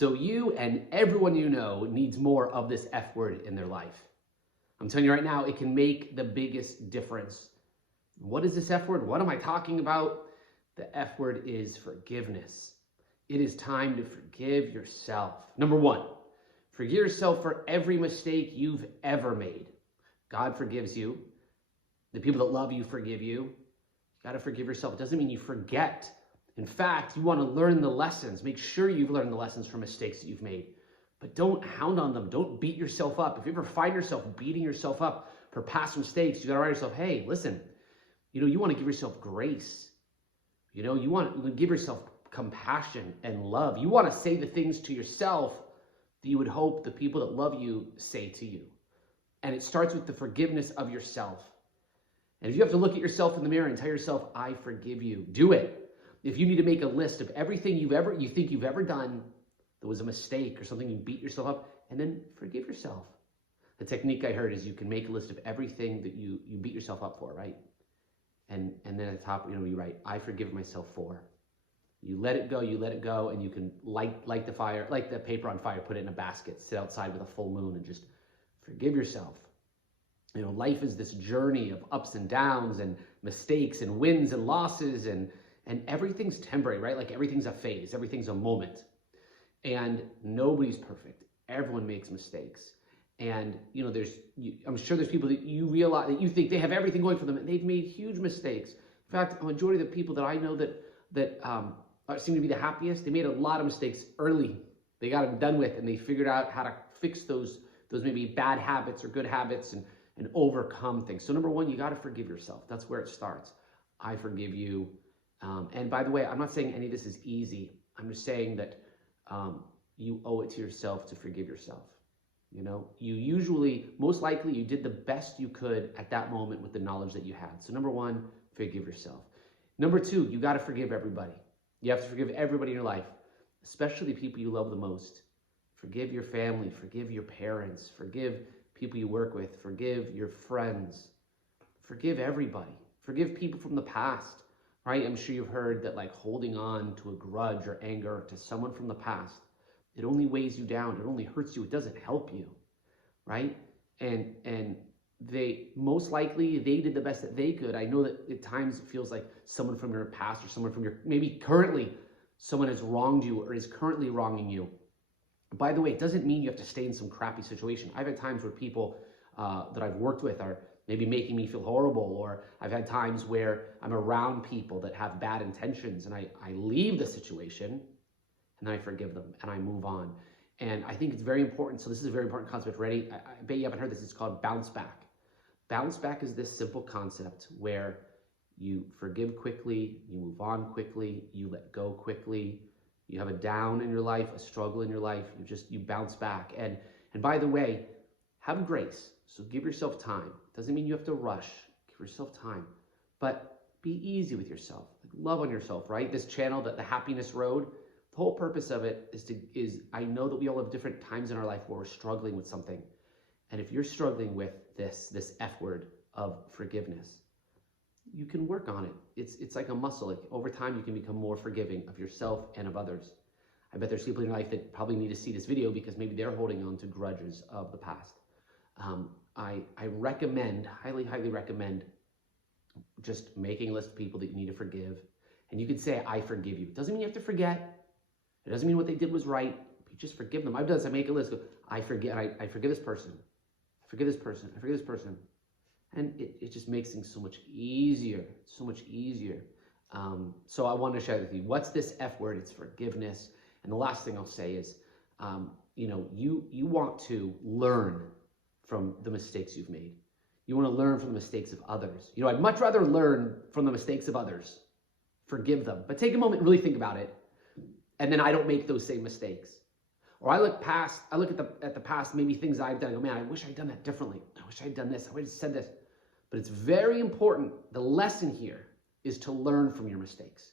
So you and everyone you know needs more of this F word in their life. I'm telling you right now, it can make the biggest difference. What is this F word? What am I talking about? The F word is forgiveness. It is time to forgive yourself. Number one, forgive yourself for every mistake you've ever made. God forgives you. The people that love you forgive you. You got to forgive yourself. It doesn't mean you forget. In fact, you want to learn the lessons. Make sure you've learned the lessons from mistakes that you've made. But don't hound on them. Don't beat yourself up. If you ever find yourself beating yourself up for past mistakes, you got to write yourself, hey, listen, you want to give yourself grace. You want to give yourself compassion and love. You want to say the things to yourself that you would hope the people that love you say to you. And it starts with the forgiveness of yourself. And if you have to look at yourself in the mirror and tell yourself, I forgive you, do it. If you need to make a list of everything you think you've ever done that was a mistake or something you beat yourself up, and then forgive yourself. The technique I heard is you can make a list of everything that you beat yourself up for, right? And then at the top, you write, I forgive myself for. You let it go, and you can light the paper on fire, put it in a basket, sit outside with a full moon and just forgive yourself. Life is this journey of ups and downs and mistakes and wins and losses and everything's temporary, right? Like everything's a phase, everything's a moment. And nobody's perfect. Everyone makes mistakes. And, I'm sure there's people that you realize that you think they have everything going for them and they've made huge mistakes. In fact, a majority of the people that I know that seem to be the happiest, they made a lot of mistakes early. They got them done with and they figured out how to fix those maybe bad habits or good habits and overcome things. So number one, you got to forgive yourself. That's where it starts. I forgive you. And by the way, I'm not saying any of this is easy. I'm just saying that you owe it to yourself to forgive yourself. You usually, most likely, you did the best you could at that moment with the knowledge that you had. So number one, forgive yourself. Number two, you got to forgive everybody. You have to forgive everybody in your life, especially the people you love the most. Forgive your family, forgive your parents, forgive people you work with, forgive your friends, forgive everybody. Forgive people from the past, right? I'm sure you've heard that holding on to a grudge or anger to someone from the past, it only weighs you down. It only hurts you. It doesn't help you, right? And they most likely, they did the best that they could. I know that at times it feels like someone from your past or someone from maybe currently someone has wronged you or is currently wronging you. By the way, it doesn't mean you have to stay in some crappy situation. I've had times where people that I've worked with are maybe making me feel horrible, or I've had times where I'm around people that have bad intentions and I leave the situation and then I forgive them and I move on. And I think it's very important. So this is a very important concept. Ready? I bet you haven't heard this. It's called bounce back. Bounce back is this simple concept where you forgive quickly, you move on quickly, you let go quickly. You have a down in your life, a struggle in your life, you bounce back. And by the way, have grace. So give yourself time. Doesn't mean you have to rush. Give yourself time. But be easy with yourself. Love on yourself, right? This channel, the happiness road, the whole purpose of it is I know that we all have different times in our life where we're struggling with something. And if you're struggling with this F word of forgiveness, you can work on it. It's like a muscle. Over time, you can become more forgiving of yourself and of others. I bet there's people in your life that probably need to see this video because maybe they're holding on to grudges of the past. I recommend, highly recommend, just making a list of people that you need to forgive. And you can say, I forgive you. It doesn't mean you have to forget. It doesn't mean what they did was right. You just forgive them. I've done this. I make a list. I forgive this person. I forgive this person. I forgive this person. And it just makes things so much easier, so much easier. So I wanted to share with you, what's this F word? It's forgiveness. And the last thing I'll say is, you want to learn from the mistakes you've made. You want to learn from the mistakes of others. I'd much rather learn from the mistakes of others, forgive them, but take a moment and really think about it. And then I don't make those same mistakes. Or I look at the past, maybe things I've done, I go, man, I wish I'd done that differently. I wish I'd done this. I would have said this. But it's very important. The lesson here is to learn from your mistakes.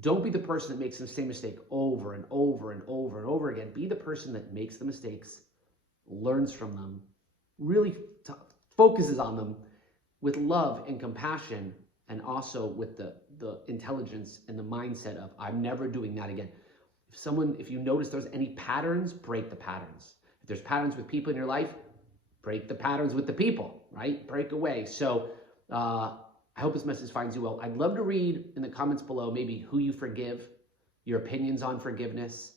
Don't be the person that makes the same mistake over and over and over and over again. Be the person that makes the mistakes, learns from them, really focuses on them with love and compassion, and also with the intelligence and the mindset of, I'm never doing that again. If you notice there's any patterns, break the patterns. If there's patterns with people in your life, break the patterns with the people, right? Break away. So I hope this message finds you well. I'd love to read in the comments below maybe who you forgive, your opinions on forgiveness,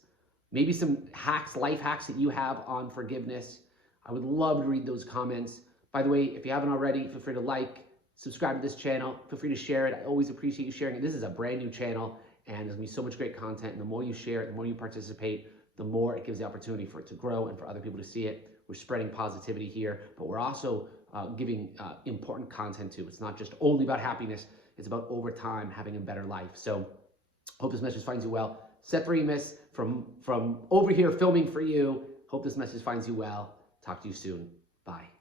maybe some hacks, life hacks that you have on forgiveness. I would love to read those comments. By the way, if you haven't already, feel free to like, subscribe to this channel. Feel free to share it. I always appreciate you sharing it. This is a brand new channel, and there's gonna be so much great content. And the more you share it, the more you participate, the more it gives the opportunity for it to grow and for other people to see it. We're spreading positivity here, but we're also giving important content too. It's not just only about happiness. It's about over time having a better life. So hope this message finds you well. Seth Remis from over here filming for you. Hope this message finds you well. Talk to you soon. Bye.